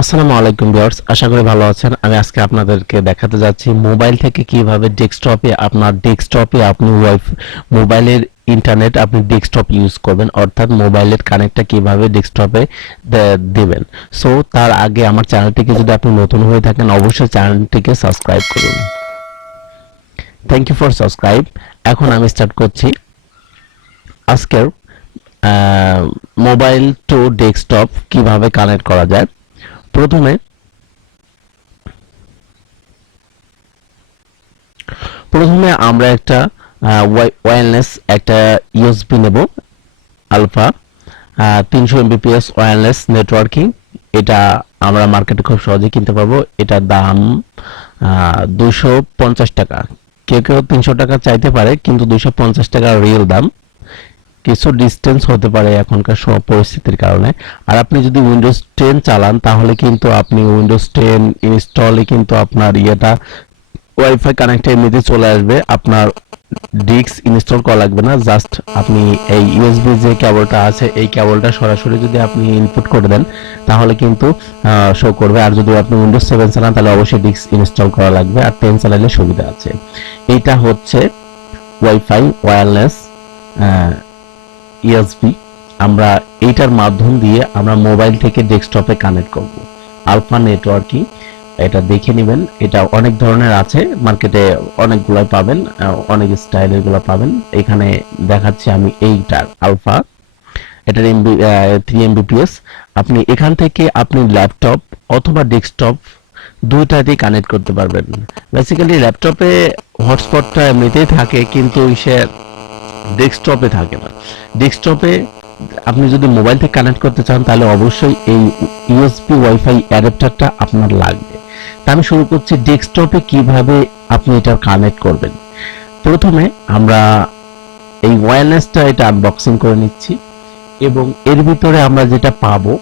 আসসালামু আলাইকুম ভিউয়ার্স, আশা করি ভালো আছেন। আমি আজকে আপনাদেরকে দেখাতে যাচ্ছি মোবাইল থেকে কিভাবে ডেস্কটপে আপনি মোবাইলের ইন্টারনেট আপনি ডেস্কটপ ইউজ করবেন, অর্থাৎ মোবাইলের কানেক্টটা কিভাবে ডেস্কটপে দিবেন। সো তার আগে আমার চ্যানেলটিকে যদি আপনি নতুন হয়ে থাকেন অবশ্যই চ্যানেলটিকে সাবস্ক্রাইব করুন। Thank you for subscribe. এখন আমি স্টার্ট করছি আজকের মোবাইল টু ডেস্কটপ কিভাবে কানেক্ট করা যায়। প্রথমে আমরা একটা ওয়্যারলেস একটা ইউএসবি নেব, আলফা 300 এমবিপিএস ওয়্যারলেস নেটওয়ার্কিং। এটা আমরা মার্কেটে খুব সহজে কিনতে পারবো। এটার দাম 250 টাকা। কেউ কেউ 300 টাকা চাইতে পারে, কিন্তু 250 টাকা রিয়েল দাম। কিছু ডিস্টেন্স হতে পারে এখনকার সব পরিস্থিতির কারণে। আর আপনি যদি উইন্ডোজ 10 চালান তাহলে কিন্তু আপনি উইন্ডোজ 10 ইনস্টলে কিন্তু আপনার ওয়াইফাই কানেক্টে এমনিতে চলে আসবে, আপনার ডিস্ক ইনস্টল করা লাগবে না। জাস্ট আপনি এই ইউএসবি যে কেবলটা আছে এই কেবলটা সরাসরি যদি আপনি ইনপুট করে দেন তাহলে কিন্তু শো করবে। আর যদি আপনি উইন্ডোজ 7 চালান তাহলে অবশ্যই ডিস্ক ইনস্টল করা লাগবে, আর 10 চালালে সুবিধা আছে। এটা হচ্ছে ওয়াইফাই ওয়্যারলেস ইউএসবি। আমরা এইটার মাধ্যম দিয়ে আমরা মোবাইল থেকে ডেস্কটপে কানেক্ট করব। আলফা নেটওয়ার্কিং, এটা দেখে নেবেন। এটা অনেক ধরনের আছে, মার্কেটে অনেকগুলো পাবেন, অনেক স্টাইলের গুলো পাবেন। এখানে দেখাচ্ছি আমি এইটার আলফা, এটার 3 এমবিপিএস। আপনি এখান থেকে আপনি ল্যাপটপ অথবা ডেস্কটপ দুইটাতেই কানেক্ট করতে পারবেন। বেসিক্যালি ল্যাপটপে হটস্পটটা এমনিতেই থাকে, কিন্তু সে ডেস্কটপে থাকে না। ডেস্কটপে আপনি যদি মোবাইল থেকে কানেক্ট করতে চান তাহলে অবশ্যই এই ইউএসবি ওয়াইফাই অ্যাডাপ্টারটা আপনার লাগবে। তা আমি শুরু করছি ডেস্কটপে কিভাবে আপনি এটা কানেক্ট করবেন। প্রথমে আমরা এই ওয়্যারলেসটা এটা আনবক্সিং করে নিচ্ছি, এবং এর ভিতরে আমরা যেটা পাবো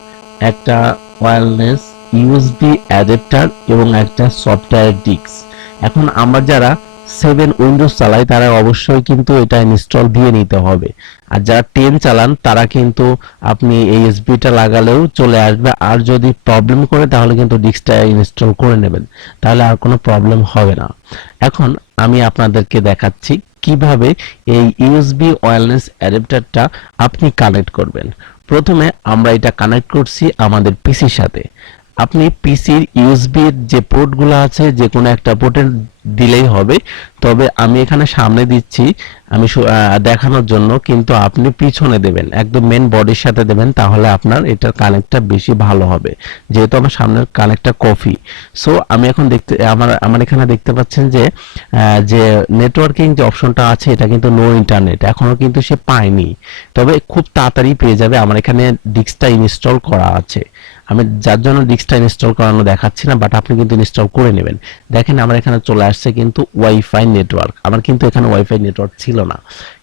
একটা ওয়্যারলেস ইউএসবি অ্যাডাপ্টার এবং একটা সফটওয়্যার ডিস্ক। এখন আমরা যারা 7 উইন্ডোজ চালাই তারা অবশ্যই কিন্তু এটা ইনস্টল দিয়ে নিতে হবে। আর যারা 10 চালান তারা কিন্তু আপনি এই ইউএসবিটা লাগালেও চলে আসবে। আর যদি প্রবলেম করে তাহলে কিন্তু ডিস্কটা ইনস্টল করে নেবেন, তাহলে আর কোনো প্রবলেম হবে না। এখন আমি আপনাদেরকে দেখাচ্ছি কিভাবে এই ইউএসবি ওয়্যারলেস অ্যাডাপ্টারটা আপনি কানেক্ট করবেন। প্রথমে আমরা এটা কানেক্ট করছি আমাদের পিসির সাথে। আপনি পিসির ইউএসবির যে পোর্টগুলো আছে যে কোনো একটা পোর্টে দিলেই হবে, তবে আমি এখানে সামনে দিচ্ছি আমি দেখানোর জন্য, কিন্তু আপনি পিছনে দেবেন, একদম মেন বডির সাথে দেবেন, তাহলে আপনার এটার কানেক্টটা বেশি ভালো হবে। যেহেতু আমার সামনের কানেক্টটা কফি, সো আমি এখন আমার এখানে দেখতে পাচ্ছেন যে যে নেটওয়ার্কিং যে অপশনটা আছে এটা কিন্তু নো ইন্টারনেট, এখনো কিন্তু সে পায়নি, তবে খুব তাড়াতাড়ি পেয়ে যাবে। আমার এখানে ডিস্কটা ইনস্টল করা আছে, আমি যার জন্য ডিস্কটা ইনস্টল করানো দেখাচ্ছি না, বাট আপনি কিন্তু ইনস্টল করে নেবেন। দেখেন আমার এখানে চলে আসছে কিন্তু ওয়াইফাই নেটওয়ার্ক। আমার কিন্তু এখানে ওয়াইফাই নেটওয়ার্ক ছিল না,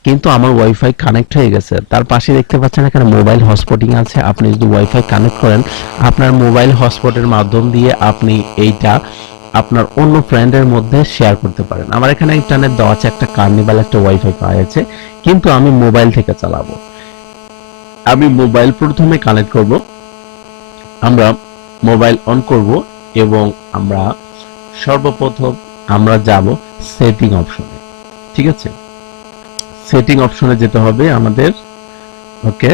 কিন্তু আমার ওয়াইফাই কানেক্ট হয়ে গেছে। তার পাশে দেখতে পাচ্ছেন এখানে মোবাইল হটস্পটিং আছে। আপনি যদি ওয়াইফাই কানেক্ট করেন আপনার মোবাইল হটস্পটের মাধ্যম দিয়ে আপনি এইটা আপনার অন্য ফ্রেন্ডের মধ্যে শেয়ার করতে পারেন। আমার এখানে ইন্টারনেট দেওয়া আছে, একটা কার্নিভাল একটা ওয়াইফাই পাওয়া যাচ্ছে, কিন্তু আমি মোবাইল থেকে চালাবো। আমি মোবাইল প্রথমে কানেক্ট করব, আমরা মোবাইল অন করব এবং আমরা সর্বপ্রথম আমরা যাব সেটিং অপশনে। ঠিক আছে, সেটিং অপশনে যেতে হবে আমাদের। ওকে,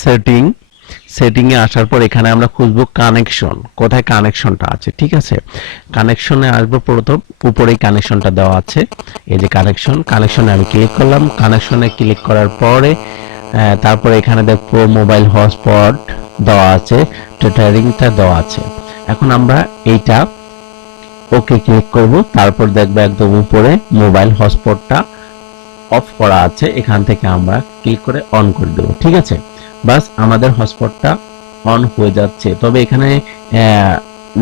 সেটিং এ আসার পর এখানে আমরা খুঁজবো কানেকশন, কোথায় কানেকশনটা আছে। ঠিক আছে, কানেকশনে আসবো, প্রথম উপরেই কানেকশনটা দেওয়া আছে, এই যে কানেকশনে আমি ক্লিক করলাম। কানেকশনে ক্লিক করার পরে তারপরে এখানে দেখবো মোবাইল হটস্পট দেওয়া আছে, টেটারিংটা দেওয়া আছে। এখন আমরা এইটা ওকে ক্লিক করব, তারপর দেখবো একদম উপরে মোবাইল হটস্পটটা অফ করা আছে, এখান থেকে আমরা ক্লিক করে অন করে দেব। ঠিক আছে, বাস আমাদের হটস্পটটা অন হয়ে যাচ্ছে। তবে এখানে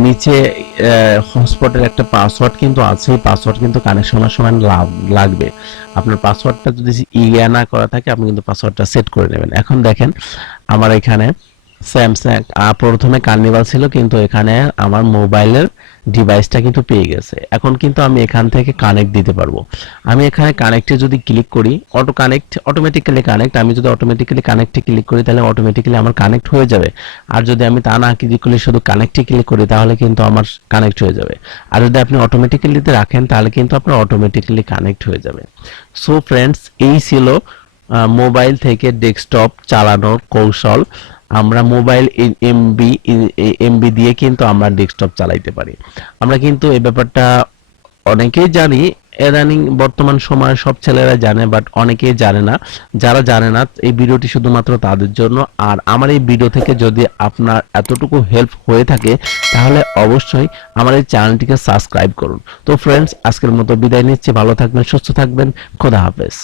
নিচে হটস্পটের একটা পাসওয়ার্ড কিন্তু আছে, পাসওয়ার্ড কিন্তু কানেকশনের সময় লাগবে। আপনার পাসওয়ার্ডটা যদি না করা থাকে আপনি কিন্তু পাসওয়ার্ডটা সেট করে নেবেন। এখন দেখেন আমার এখানে স্যামসাং প্রথমে কার্নিভাল ছিল, কিন্তু এখানে আমার মোবাইলের ডিভাইসটা কিন্তু পেয়ে গেছে। এখন কিন্তু আমি এখান থেকে কানেক্ট দিতে পারবো। আমি এখানে কানেক্টে যদি ক্লিক করি, অটো কানেক্ট, অটোমেটিক্যালি কানেক্ট। আমি যদি অটোমেটিক্যালি কানেক্টে ক্লিক করি তাহলে অটোমেটিক্যালি আমার কানেক্ট হয়ে যাবে। আর যদি আমি তা না ক্লিক করি, শুধু কানেক্টে ক্লিক করি, তাহলে কিন্তু আমার কানেক্ট হয়ে যাবে। আর যদি আপনি অটোমেটিক্যালিতে রাখেন তাহলে কিন্তু আপনার অটোমেটিক্যালি কানেক্ট হয়ে যাবে। সো ফ্রেন্ডস, এই ছিল মোবাইল থেকে ডেস্কটপ চালানোর কৌশল। আমরা মোবাইল এমবি দিয়ে কিন্তু আমরা ডেস্কটপ চালাইতে পারি। আমরা কিন্তু এই ব্যাপারটা অনেকেই জানি, ইদানিং বর্তমান সময়ে সব ছেলেরা জানে, বাট অনেকেই জানে না। যারা জানে না, এই ভিডিওটি শুধুমাত্র তাদের জন্য। আর আমার এই ভিডিও থেকে যদি আপনার এতটুকু হেল্প হয়ে থাকে তাহলে অবশ্যই আমার এই চ্যানেলটিকে সাবস্ক্রাইব করুন। তো ফ্রেন্ডস, আজকের মতো বিদায় নিচ্ছি। ভালো থাকবেন, সুস্থ থাকবেন। খোদা হাফেজ।